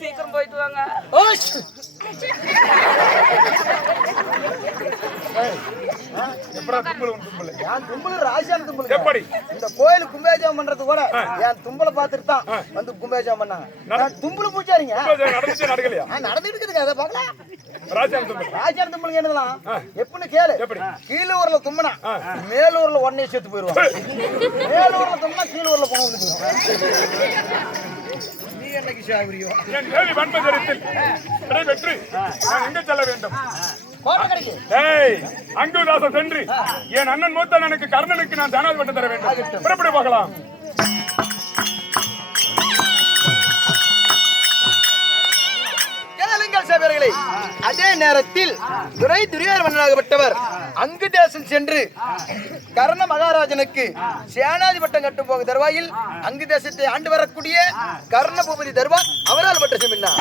சீக்கிரம் போயிட்டு வாங்க. எப்படி இந்த கோயில் கும்பேஜம் பண்றது கூட என் தும்பல பாத்துட்டு தான் வந்து கும்பேஜம் பண்ணாங்க. தும்பல பூச்சாரிங்க நடக்கலையா? நடந்துட்டு இருக்குதுங்க. அதை பாக்கலாம். ராஜான் தும்பலுங்க என்னலாம் எப்படின்னு கேளு. கீழே ஊர்ல தும்பனா மேலூர்ல உடனே செத்து போயிருவாங்க. மேலூர்ல தும்பனா கீழே ஊர்ல போன வந்து நீ என்னைக்கு சாகுறியோ? என் கேள்வி வன்பதரத்தில் வெற்றி நான் எங்க செல்ல வேண்டும்? அங்குதாசம் சென்று என் அண்ணன் மூத்த எனக்கு கர்ணனுக்கு நான் ஜனாதிபதி தர வேண்டும். புறப்பட்டு போகலாம். அதே நேரத்தில் துரியோதனனாகப்பட்டவர் அங்கு தேசம் சென்று கர்ண மகாராஜனுக்கு சேனாதி பட்டம் கட்டும் போக தருவாயில் அங்கு தேசத்தை ஆண்டு வரக்கூடிய கர்ண பூபதி தருவார். அவரால் பட்ட செமினா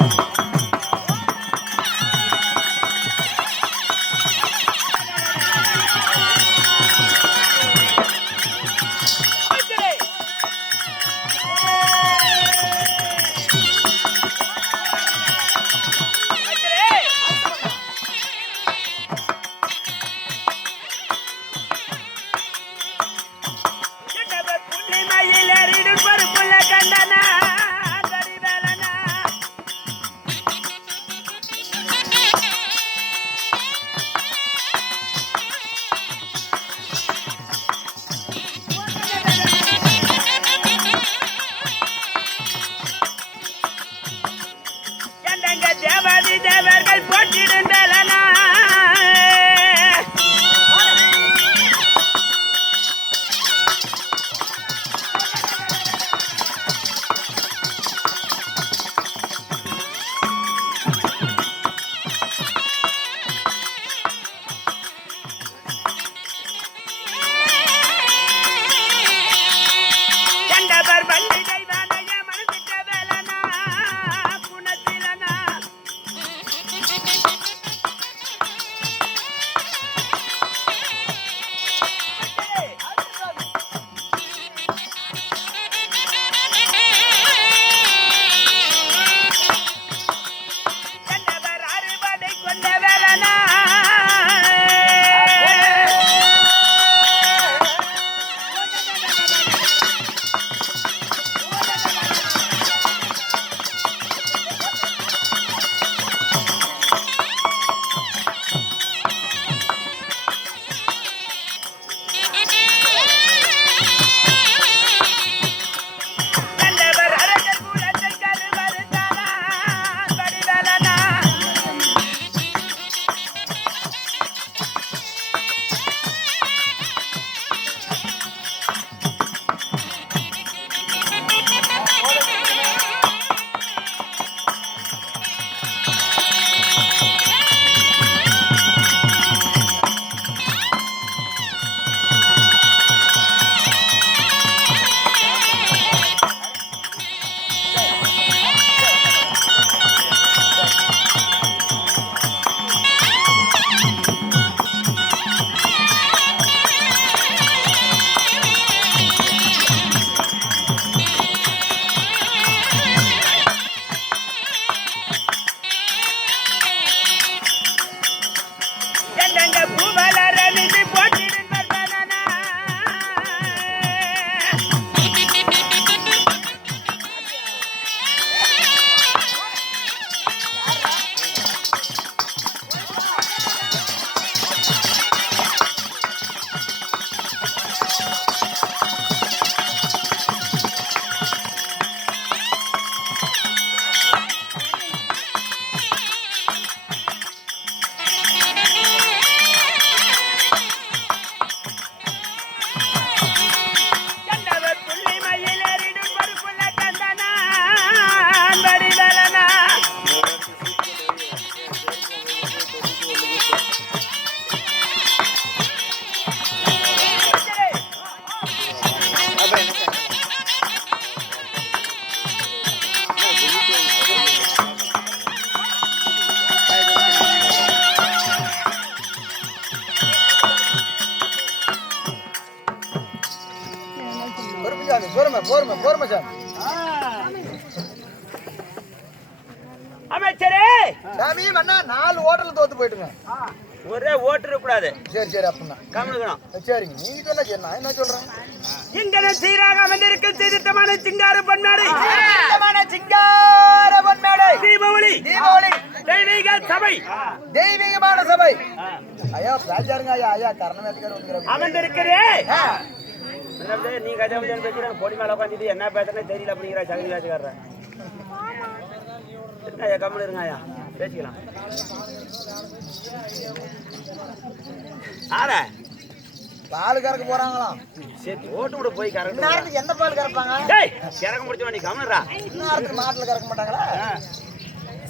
போர்மை சார் டேய் சாமி மண்ணா 4 ஹோட்டல்ல தோத்து போயிட்டுங்க. ஒரே ஓட்டு இருக்க கூடாது. சரி சரி அப்படின்னா கவனிக்கணும். சரிங்க நீங்க சொன்னா சரி நான் என்ன சொல்றேன். இங்கன சீராக வந்திருக்கும் சீதித்தமான சிங்கார பொன்மேடை. சீதித்தமான சிங்கார பொன்மேடை. தீபாவளி தீபாவளி தெய்வீக சபை. தெய்வீகமான சபை. ஐயா ராஜாருங்க ஐயா கர்ணமேத்துக்கார வந்துறாங்க. அமர்ந்திருக்கிறே. நீ கஜாபஜன் பேசுற பொடி மேல உட்கார்ந்துட்டு என்ன பேசுறேன்னு தெரியல அப்படிங்கிற சகதி வேட்டுக்காரர். என்ன கம்மல இருங்க ஐயா பேசிக்கலாம். ஆற பால் கறக்க போறாங்களாம். சரி ஓட்டு கூட போய் கறக்க. நேரத்துக்கு எந்த பால் கறப்பாங்க? டேய் கறக்க முடிச்ச நீ கம்மறா. நேரத்துக்கு மாட்டுல கறக்க மாட்டாங்களா?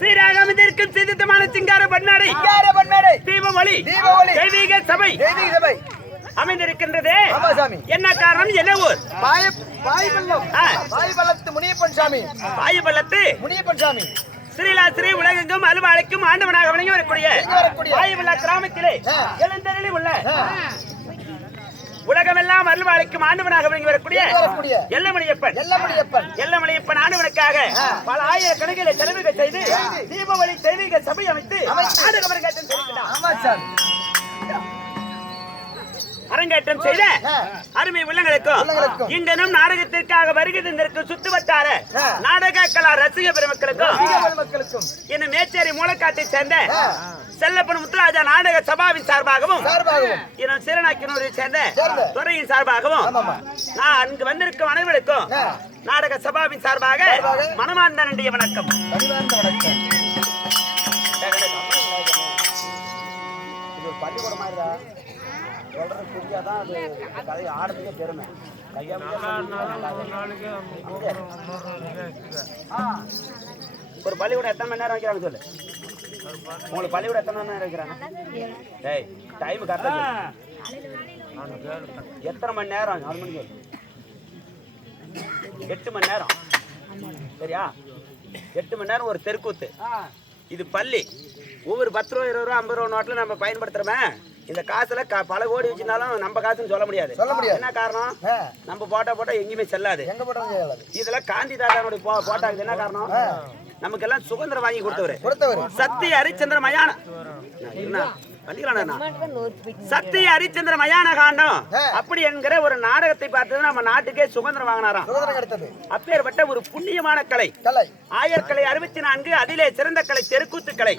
சீராக வந்திருக்கும் சீதித்தமான சிங்கார பொன்மேடை. சிங்கார பொன்மேடை. தீபாவளி தீபாவளி தெய்வீக சபை. தெய்வீக சபை அமைந்திருக்கின்றது. ஆமா சாமி. என்ன காரணம்? என்ன ஊர்? பாய்பள்ளம். பாய்பள்ளத்து முனியப்பன் சாமி. பாய்பள்ளத்து முனியப்பன் சாமி. ஸ்ரீலாஸ்ரீ உலகெங்கும் அலுவலைக்கும் ஆண்டவனாக வணங்கி வரக்கூடிய பாய்பள்ள கிராமத்திலே எழுந்தருளி உள்ள உலகமெல்லாம் அலுவலைக்கும் ஆண்டவனாக வணங்கி வரக்கூடிய எல்லமணியப்பன். எல்லமணியப்பன் ஆண்டவனுக்காக பல ஆயிரக்கணக்கிலே செலவுகள் செய்து தீபாவளி தெய்வீக சபை அமைத்து அரங்கேற்றம் செய்த அருமை உள்ளங்களுக்கும் இங்கனும் நாடகத்திற்காக வருகை தந்திருக்கும் சுத்துவட்டார நாடக கலா ரசிக பெருமக்களுக்கும் இன்னும் மேச்சேரி மூலக்காட்டை சேர்ந்த செல்லப்பன் முத்துராஜா நாடக சபாவின் சார்பாகவும் இன்னும் சீரநாக்கினூரை சேர்ந்த துறையின் சார்பாகவும் நான் அங்கு வந்திருக்கும் அனைவருக்கும் நாடக சபாவின் சார்பாக மனமார்ந்த நன்றிய வணக்கம். இது பள்ளிக்கூடம் மாதிரிடா சொல்றது புரியாதான் அது கதையை ஆடுறதுக்கே பெருமை. ஒரு பள்ளிக்கூடம் எத்தனை மணி நேரம் வைக்கிறாங்க சொல்லு. உங்களுக்கு பள்ளிக்கூடம் எத்தனை மணி நேரம் வைக்கிறாங்க? டேய் டைம் கரெக்டா எத்தனை மணி நேரம்? 4 மணிக்கு 8 மணி நேரம். சரியா? 8 மணி நேரம் ஒரு தெருக்கூத்து. இது பள்ளி. ஒவ்வொரு 10 ரூபா 20 ரூபா 50 ரூபா நோட்டில் நம்ம பயன்படுத்துறோமே. இந்த காசுல பல கோடி வச்சுனாலும் நம்ம காசுன்னு சொல்ல முடியாது. என்ன காரணம்? நம்ம போட்டா எங்கேயுமே செல்லாது. இதுல காந்தி தாத்தாவுடைய போட்டா என்ன காரணம்? நமக்கு எல்லாம் சுதந்திரம் வாங்கி கொடுத்தவர் சத்திய ஹரிச்சந்திர மயான சத்திய ஹரிச்சந்திர மயான காண்டம் அப்படி என்கிற ஒரு நாடகத்தை பார்த்து நம்ம நாட்டுக்கே சுதந்திரம் வாங்கினாராம். அப்பேற்பட்ட ஒரு புண்ணியமான கலை ஆயர்கலை 64. அதிலே சிறந்த கலை தெருக்கூத்துக்கலை.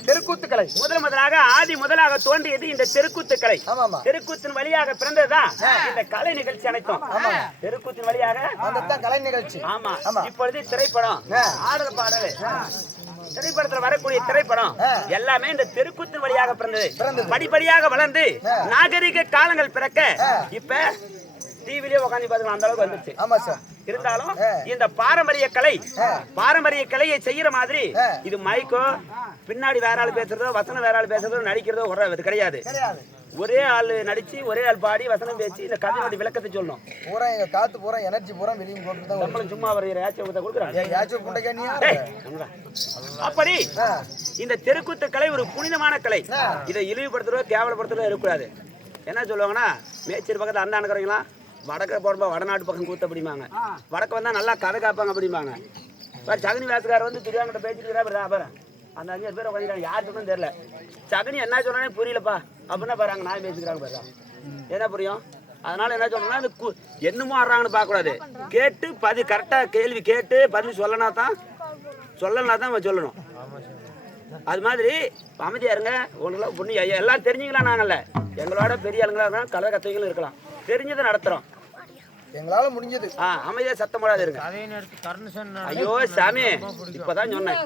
முதலாக ஆதி முதலாக தோன்றியது இந்த தெருக்கூத்துக்கலை. தெருக்கூத்தின் வழியாக பிறந்ததுதான் இந்த கலை நிகழ்ச்சி அனைத்தும். தெருக்கூத்தின் வழியாக கலை நிகழ்ச்சி. ஆமா. இப்பொழுது திரைப்படம் ஆடல் பாடல் திரைப்படத்துல வரக்கூடிய திரைப்படம் எல்லாமே இந்த தெருக்கூத்தின் வழியாக பிறந்தது. படிப்படியாக வளர்ந்து நாகரிக காலங்கள் பிறக்க இப்ப டிவிலே உட்காந்து பாத்துக்கலாம் அந்த அளவுக்கு வந்துச்சு. இருந்தாலும் இந்த பாரம்பரிய கலையை செய்யற மாதிரி இது மைக்கோ பின்னாடி வேற ஆள் பேசுறதோ வசனம் வேற ஆள் பேசுறதோ நடிக்கிறதோ ஒரு கிடையாது. ஒரே ஆள் நடிச்சு ஒரே ஆள் பாடி வசனம் பேசி இந்த கதையோட விளக்கத்தை சொல்லணும். பூரா எங்க காத்து பூரா எனர்ஜி பூரா வெளியும் போட்டு தான் நம்மளும் சும்மா வர கொடுக்குறாங்க. அப்படி இந்த தெருக்கூத்து கலை ஒரு புனிதமான கலை. இதை இழிவுபடுத்துறதோ கேவலப்படுத்துறதோ இருக்கக்கூடாது. என்ன சொல்லுவாங்கன்னா மேச்சேரி பக்கத்துல அந்த அனுக்கிறீங்களா வடக்க போடும்பா வடநாட்டு பக்கம் கூத்து அப்படிம்பாங்க. வடக்கு வந்தா நல்லா கதை காப்பாங்க அப்படிம்பாங்க. சகனி வேசுக்காரர் வந்து துரியாங்கிட்ட பேசிட்டு அந்த 5 பேர் உட்காந்து யாருக்கும் தெரியல. சகனி என்ன சொல்றானே புரியலப்பா அப்படின்னா பாருங்க நான் பேசிக்கிறாங்க பாரு என்ன புரியும். அதனால என்ன சொல்றேன்னா இந்த என்னமோ ஆடுறாங்கன்னு பார்க்க கூடாது. கேட்டு கரெக்டா கேள்வி கேட்டு பதில் சொல்லனா தான் சொல்லணும். அது மாதிரி அமைதியா இருங்க. உங்களுக்கு பொண்ணு எல்லாம் தெரிஞ்சுங்களா? நாங்கல்ல எங்களோட பெரிய ஆளுங்களா இருக்கலாம் கலை கத்தைகளும் இருக்கலாம். தெரிஞ்சதை நடத்துறோம். எங்களால முடிஞ்சது. அமைதியா சத்தம் போடாது இருங்க. ஐயோ சாமி இப்பதான் சொன்னேன்.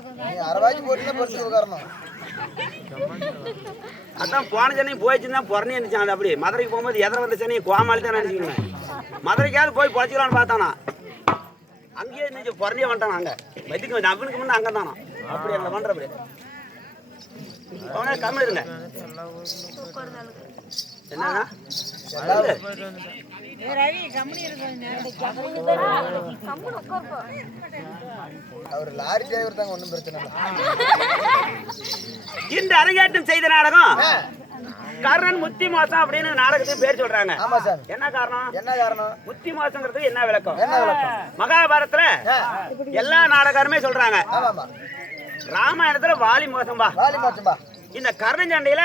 அதான் போன சென்னை போயிடுச்சுன்னா பொறணி இருந்துச்சு. அப்படி மதுரைக்கு போகும்போது எதிர வந்த சென்னை கோமாளி தான் நினைச்சுக்கணும். மதுரைக்காவது போய் பொழைச்சிக்கலான்னு பார்த்தானா அங்கேயே இருந்துச்சு பொறணியே வந்துட்டானா. அங்க வச்சுக்கு அவனுக்கு முன்னே அங்கே தானா அப்படி அங்கே பண்ற அப்படி அவனே கம்மி இருங்க. என்னன்னா அவர் லாரி டிரைவர் தாங்க ஒன்றும் பிரச்சனை இல்லை. இந்த அரங்கேற்றம் செய்த நாடகம் கர்ணன் முத்தி மோசம் அப்படின்னு நாடகத்துக்கு பேர் சொல்றாங்க. என்ன காரணம்? முத்தி மோசங்கிறது என்ன விளக்கம்? மகாபாரதத்துல எல்லா நாடகருமே சொல்றாங்க ராமாயணத்துல வாலி மோசம்பா. வாலி மோசம்பா. இந்த கர்ண சண்டையில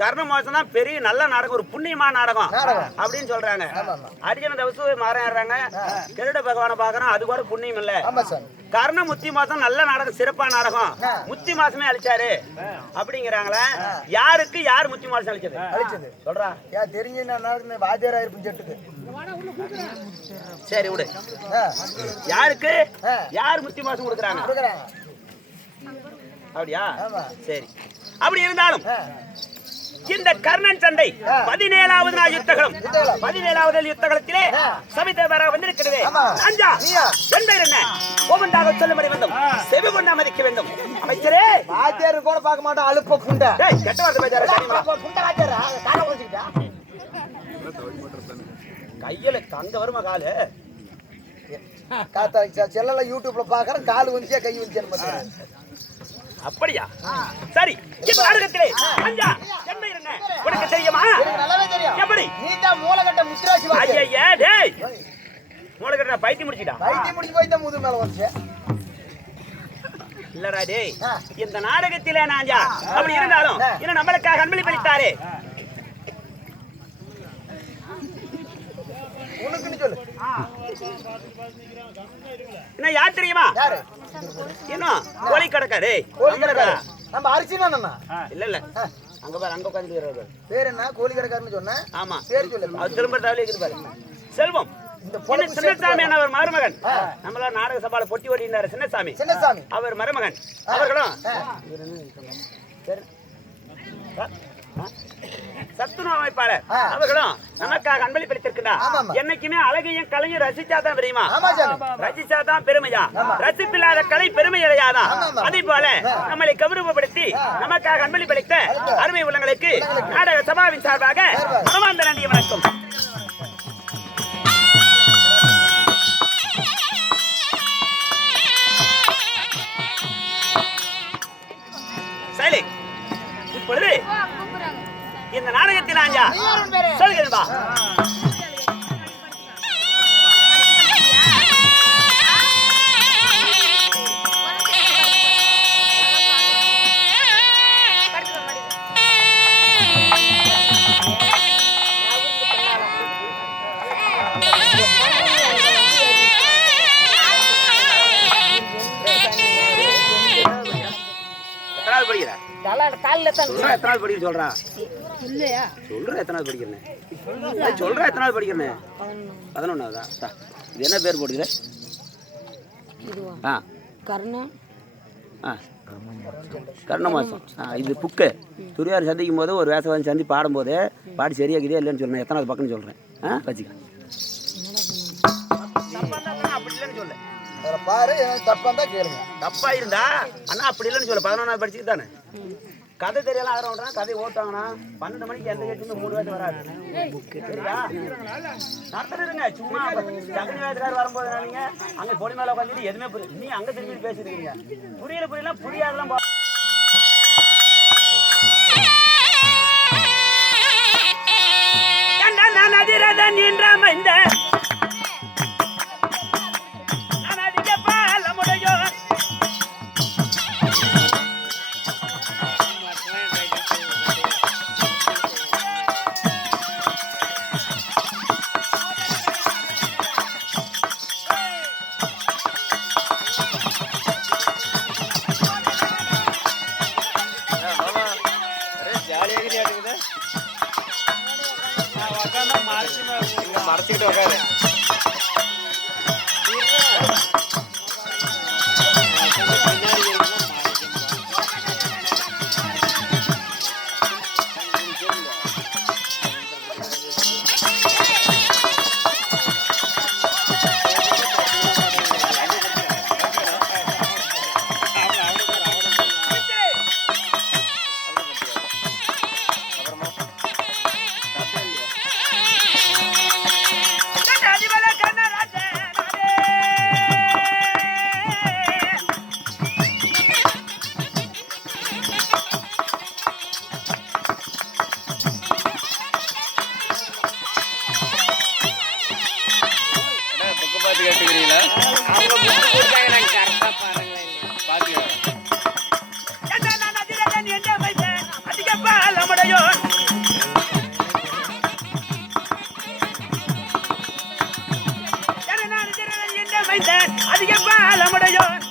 கர்ண மோசம் தான் பெரிய நல்ல நாடகம், ஒரு புண்ணியமான நாடகம் அப்படின்னு சொல்றாங்க. அர்ஜுன தவசு மாறாடுறாங்க, கருட பகவானை பாக்குறோம், அது கூட புண்ணியம் இல்ல. கர்ண முத்தி மாசம் நல்ல நாடகம், சிறப்பான நாடகம், முத்தி மாசமே அழிச்சாரு அப்படிங்கிறாங்களே. யாருக்கு யார் முத்தி மாசம் அழிச்சது சொல்றா? தெரிஞ்ச வாத்தியாரா இருப்பு செட்டுக்கு. சரி விடு. யாருக்கு யார் முத்தி மாசம் கொடுக்குறாங்க அப்படியா? சரி. அப்படி இருந்தாலும் இந்த கர்ணன் சண்டை 17வது நாள் யுத்தகலம். 17வது யுத்தகலத்திலே சபிதேவரா வந்திருக்கிறது. அஞ்சா என்ன கோமண்டாக சொல்லும்படி வேண்டும், செவி கொண்டு அமதிக்க வேண்டும். அமைச்சரே, வாத்தியாரு கூட பார்க்க மாட்டோம், அலுப்ப புண்டை. கெட்ட வார்த்தை பேசாத. புண்டை வாத்தியாரா காலை உடைச்சிட்டா கையில தங்க வருமா காலு? காத்தா செல்லல யூடியூப்ல பாக்குறேன், கால் வந்துச்சா கை வந்துச்சான்னு. அப்படியா? சரி. இந்த நாடகத்திலே அஞ்சா என்ன என்ன உனக்கு தெரியுமா? நல்லாவே தெரியும். எப்படி? நீ தான் மூலகட்ட முத்ராசி வாத்தியார். ஐயா டேய், மூலகட்ட பைத்தியம் முடிச்சிட்டா. பைத்தியம் முடிச்சு போய் தான் முது மேல வந்துச்சு. இல்லடா டேய், இந்த நாடகத்திலே நாஞ்சா அப்படி இருந்தாலும் இன்னும் நம்மளுக்காக அன்பளிப்பளித்தாரே. உனக்குன்னு சொல்லு. என்ன யார் தெரியுமா? யாரு? இன்னும் கோழி கடக்காரு. நம்ம அரிசினா இல்ல இல்ல, அங்க பாரு, அங்க உட்கார்ந்து பேர் என்ன? கோழி கடைக்காரன்னு சொன்னேன். ஆமா, பேர் சொல்லு. அது திரும்ப தவளை இருக்குது பாரு. செல்வம். இந்த சின்னசாமி அவர் மருமகன். நம்மள நாடக சபால பொட்டி ஓடினாரு சின்னசாமி. சின்னசாமி அவர் மருமகன். அவர்களும் சத்துணவு அமைப்பாளர். அவர்களும் நமக்காக அன்பளிப்பளித்திருக்கிறார். என்னைக்குமே அழகையும் கலையும் ரசிச்சாதான் தெரியுமா? ரசிச்சாதான் பெருமையா? ரசிப்பில்லாத கலை பெருமை அடையாதான். அதே போல நம்மளை கௌரவப்படுத்தி நமக்காக அன்பளிப்பளித்த அருமை உள்ளங்களுக்கு நாடக சபாவின் சார்பாக மனமார்ந்த நன்றி வணக்கம். சரி, இப்பொழுது இந்த நாடகத்தில் ஆஞ்சா சொல்கிறேன்பா. எத்தனாவது படிக்க சொல்றான்? சொல்றேன் எத்தனாவது படிக்கிறேன். சொல்றேன் எத்தனாவது படிக்கிறேன். 11ஆவதா? இது என்ன பேர் போட்டுக்கிற? கர்ண மாசம். இது புக்கு துரியார் சந்திக்கும் போது ஒரு வேசவன் சந்தி பாடும்போது பாடி சரியாக்குதே இல்லைன்னு சொல்றேன். எத்தனாவது பக்கம்னு சொல்றேன். வச்சுக்க அப்படி இல்லைன்னு சொல்லு. பாரு, தப்பா தான் கேளுங்க. தப்பா இருந்தா அண்ணா அப்படி இல்லைன்னு சொல்லு. 11ஆவது படிச்சுட்டு தானே கதை தெரியலாம். ஆகிறோம்னா கதை ஓட்டாங்கன்னா 12 மணிக்கு எந்த கேட்டுமே 3 வயசு வராது. சரியா? நடத்துருங்க. சும்மா சகனி வயசுக்கார் வரும்போது நீங்க அங்க பொடி மேல உட்காந்துட்டு எதுவுமே புரியுது. நீ அங்க திரும்பி பேசிருக்கீங்க. புரியல புரியாதெல்லாம் மறைச்சிக்கிட்டு உட்காரு. அமைந்த அதிக பாலமுடையோர்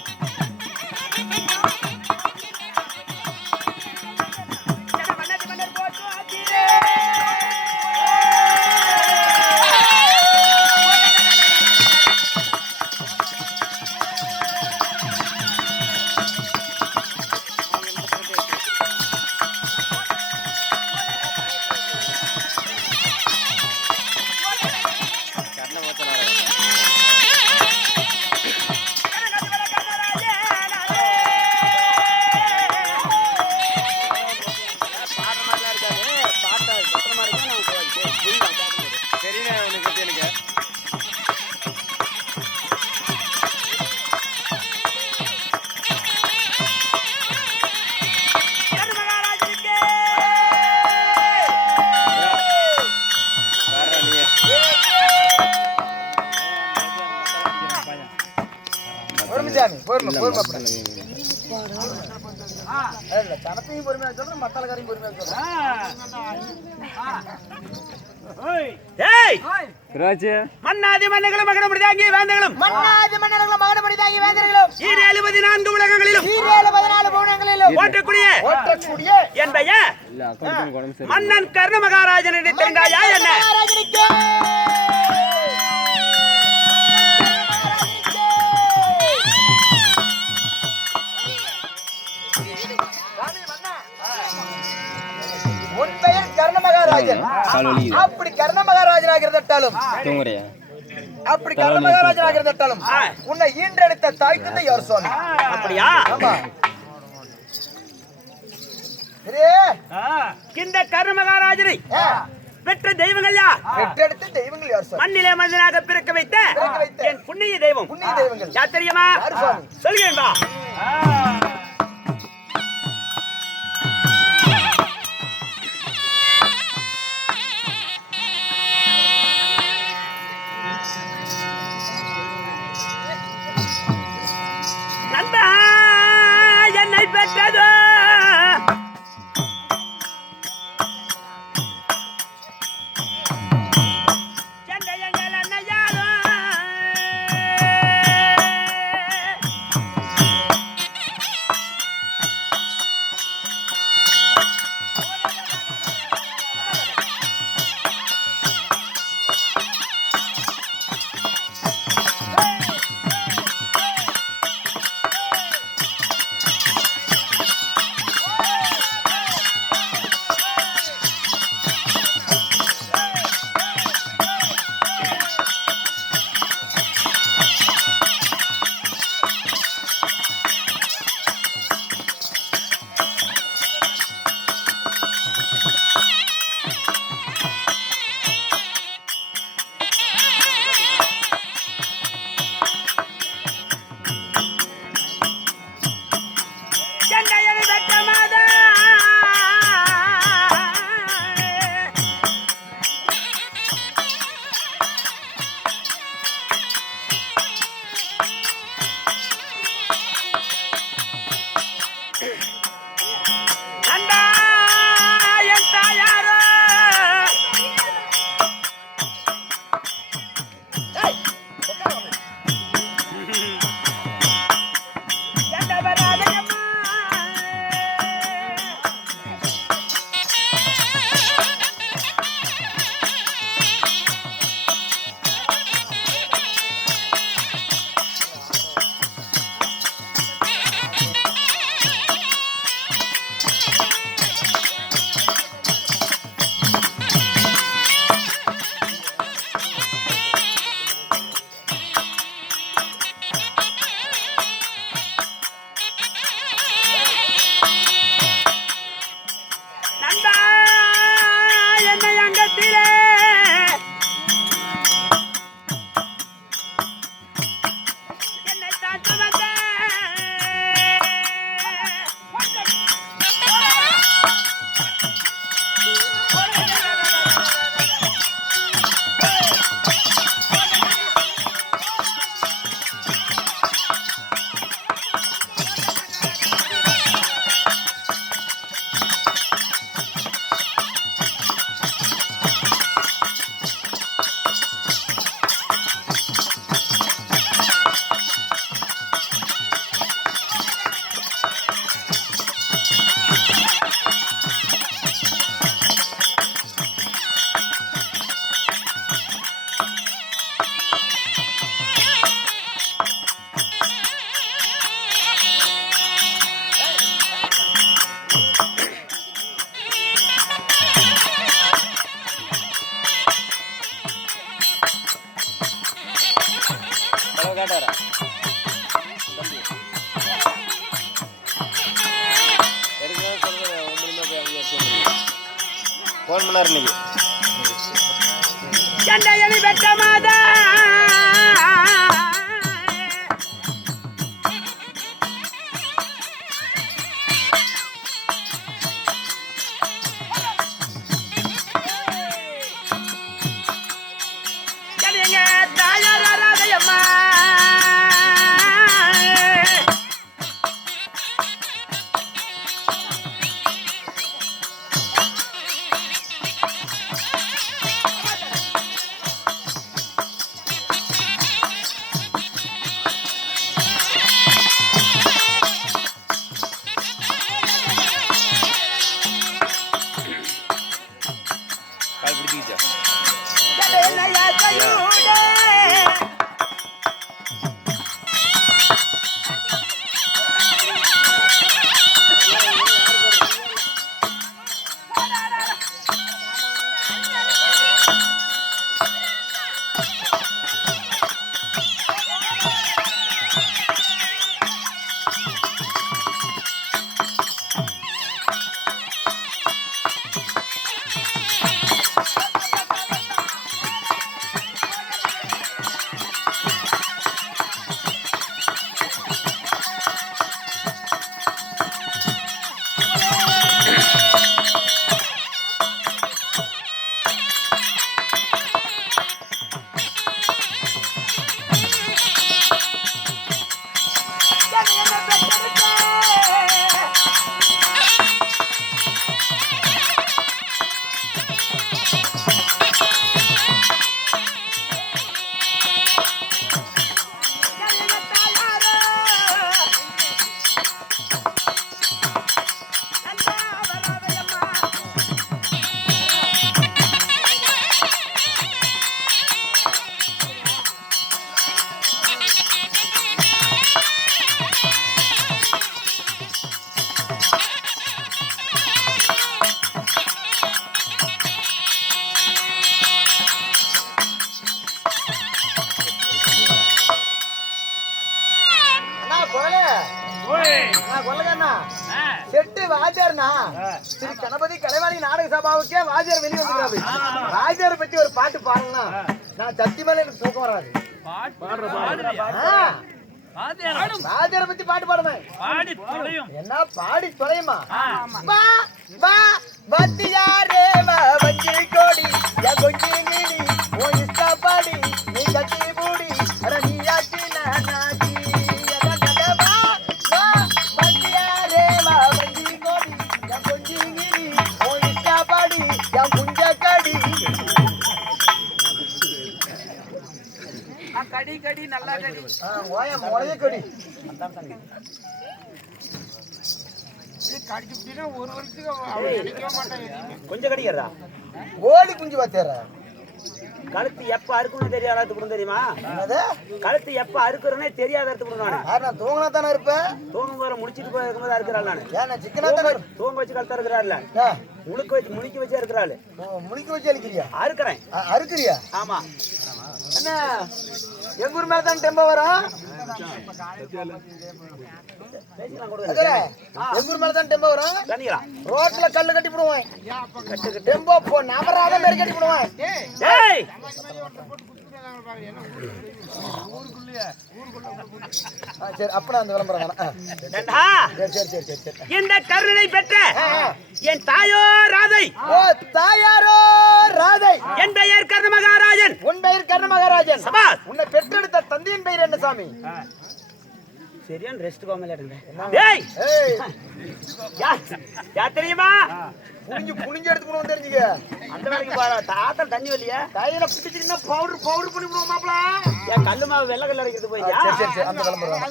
தனத்தையும் பொறுமையா சொல்றேன், மத்தாளக்காரையும் பொறுமையா சொல்றேன். மன்னாதி மன்னர்களும் மகன முடிதாங்கி வேந்தர்களும் ஈரேழு 14 உலகங்களிலும் ஓட்டக்கூடிய என் பெயர் மன்னன் கர்ண மகாராஜன் என்று தெரிந்தாயா என்ன? உன் பெயர் கர்ண மகாராஜன். அப்படி கர்ண மகாராஜனாக இருந்தாலும் அப்படி கர்ண மகாராஜனாக இருந்தாலும் உன்னை ஈன்றெடுத்த தாய் தந்தை யார் சுவாமி? அப்படியா? ஆமா. இந்த கர்ண மகாராஜனை பெற்ற தெய்வங்கள் யார்? பெற்றெடுத்த தெய்வங்கள் யார் சுவாமி? மண்ணிலே மனிதனாக பிறக்க வைத்த என் புண்ணிய தெய்வம். புண்ணிய தெய்வங்கள் யார் தெரியுமா? சொல்கிறேன் வா. நண்பா என்னை பெற்றதோ சென்னையங்கள் அன்னையாரோ வந்தார் இன்னைக்கு. எண்ணெயணி பெற்ற மாதா தாயாராதையம்மா கால் பிடிச்சிக்கிச்சா? செட்டு வாஜர்னா ஸ்ரீ கணபதி கலைவாணி நாடக சபாவுக்கே வாஜர் வெளியே வந்துருக்காரு. வாஜரை பத்தி ஒரு பாட்டு பாருங்கன்னா நான் சத்தியமால எனக்கு தூக்கம் வராது. வாஜரை பத்தி பாட்டு பாடுவேன். என்ன பாடி தொலையுமா? வா வா வத்தியாரே வா வஞ்சி கோடி யா கொஞ்சி நீடி ஓ இஸ்தா பாடி நீ கத்தி மூடி அட நீ யாச்சி நாச்சி கடி கடி நல்லா கடி முளைய கடி கொஞ்சம் கடிக்கிறதா ஓடி குஞ்சு பாத்தேற கழுத்து எப்ப அறுக்கணும்னு தெரியாத தெரியுமா? கழுத்து எப்ப அறுக்குறேன்னே தெரியாத நான் தூங்கினா தானே இருப்பேன். தூங்கும் போது முடிச்சிட்டு போய் இருக்கும்போது அறுக்கிறாள். நானு ஏன் சிக்கனா தானே தூங்க வச்சு கழுத்து அறுக்கிறாள்ல, முழுக்க வச்சு முழுக்கி வச்சு அறுக்கிறாள். முழுக்கி வச்சு அழிக்கிறியா? அறுக்கிறேன். அறுக்கிறியா? ஆமா. என்ன எங்க ஊர் மேல தான் டெம்போ வரும். எங்க ஊர் மேல தான் டெம்போ வரும். ரோட்ல கல்லு கட்டி போடுவேன். டெம்போ போ நபராத மாதிரி கட்டி போடுவேன். சரி அப்பனா அந்த விளம்பரம் இந்த கருணை பெற்ற என் தாயோ ராதை. ஓ தாயாரோ ராதை. என் பெயர் கர்ண மகாராஜன். உன் பெயர் கர்ண மகாராஜன். உன்னை பெற்றெடுத்த தந்தையின் பெயர் என்ன சாமி? சரியான ரெஸ்ட் கோமல டேய் யா தெரியுமா? புளிஞ்சு எடுத்து போடுவோம் தெரிஞ்சுக்க. அந்த வேலைக்கு தாத்தா தண்ணி வரலையா? கையில பிடிச்சிட்டீங்கன்னா பவுடர் பண்ணி விடுவோம் மாப்பிள. ஏன் கல்லு மாவு வெள்ளை கல்ல அரைக்கிறது போய்யா? சரி அந்த விளம்பரம்.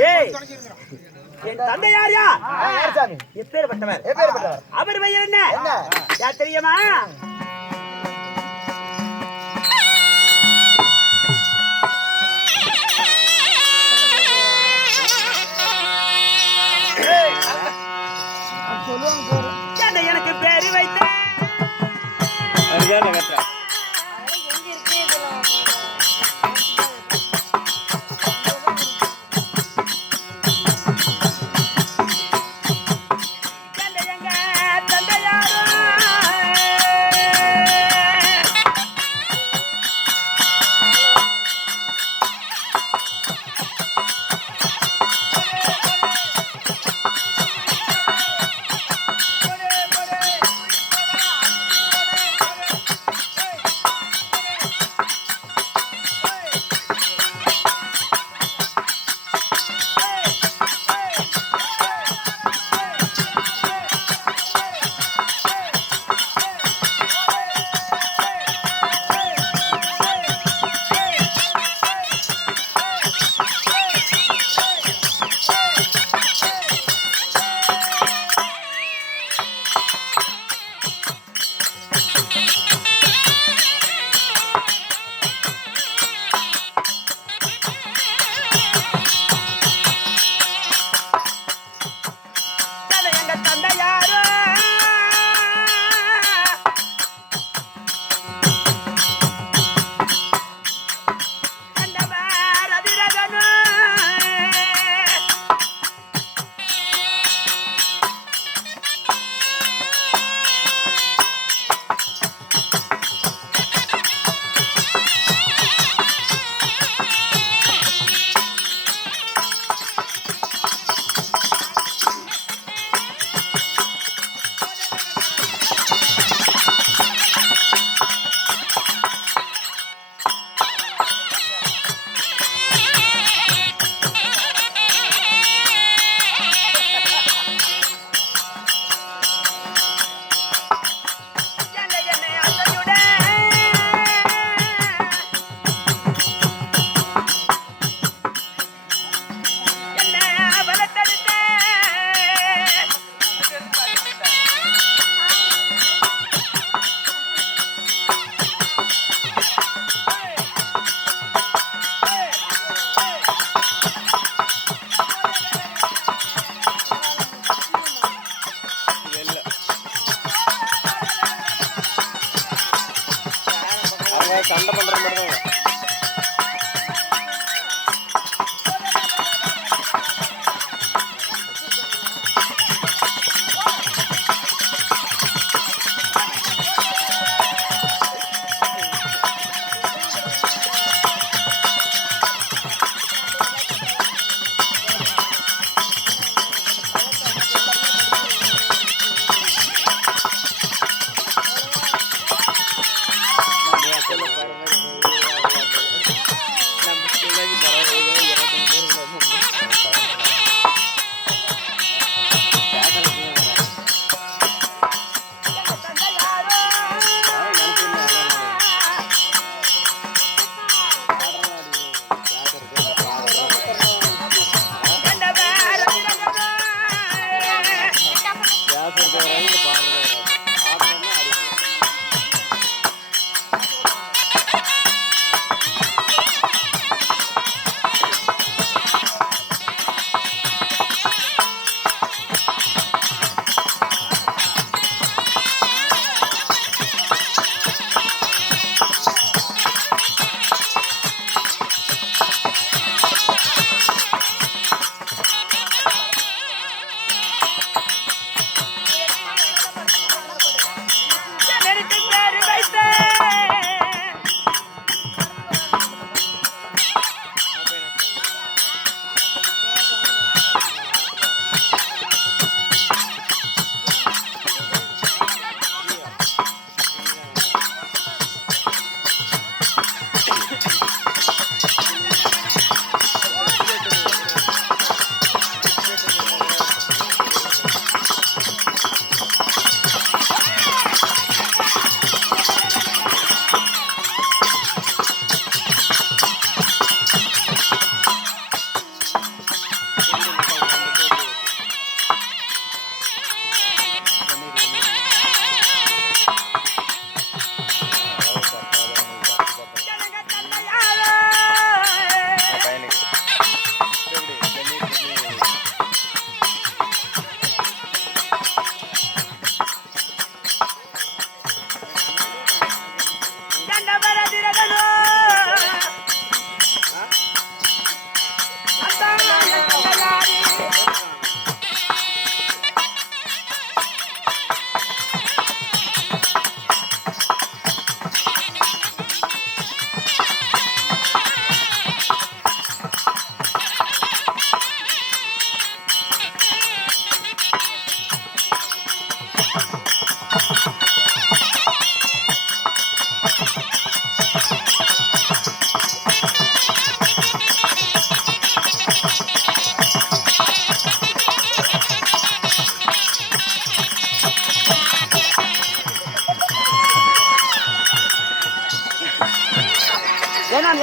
டேய் என் தந்தை யாரியா? யார் சாமி? எப்பேற்பட்டவர்? அவர் பெயர் என்ன? யா தெரியுமா? எனக்கு பேரு வைத்த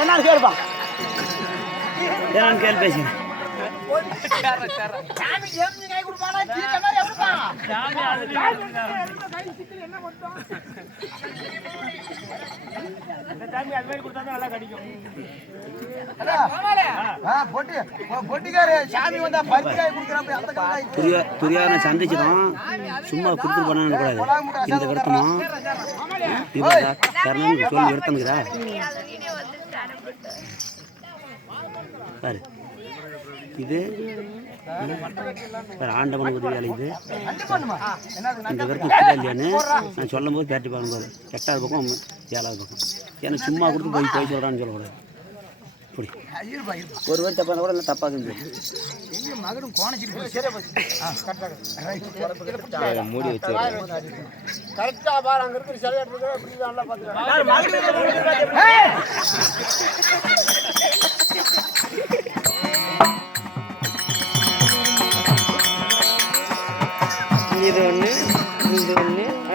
என்னன்னு கேளுப்பா, என்னன்னு கேள்வி பேசுங்க. துரியாதனை சந்திச்சிடும், சும்மா கொடுத்து பண்ண கூடாது. இந்த விரத்தமா கர்ணன் சொல்லி விரத்தமுக்குதா பாரு. இது ஆண்டவன் உதவியால் இது இந்த வரைக்கும் இல்லையான்னு நான் சொல்லும் போது பேட்டி பார்க்கும்போது 8வது பக்கம் 7வது பக்கம். ஏன்னா சும்மா கொடுத்து போய் சொல்கிறான்னு சொல்லக்கூடாது. இப்படி ஒரு பேர் தப்பாக கூட இல்லை, தப்பாக மூடி வச்சு இது ஒன்று, இது ஒன்று.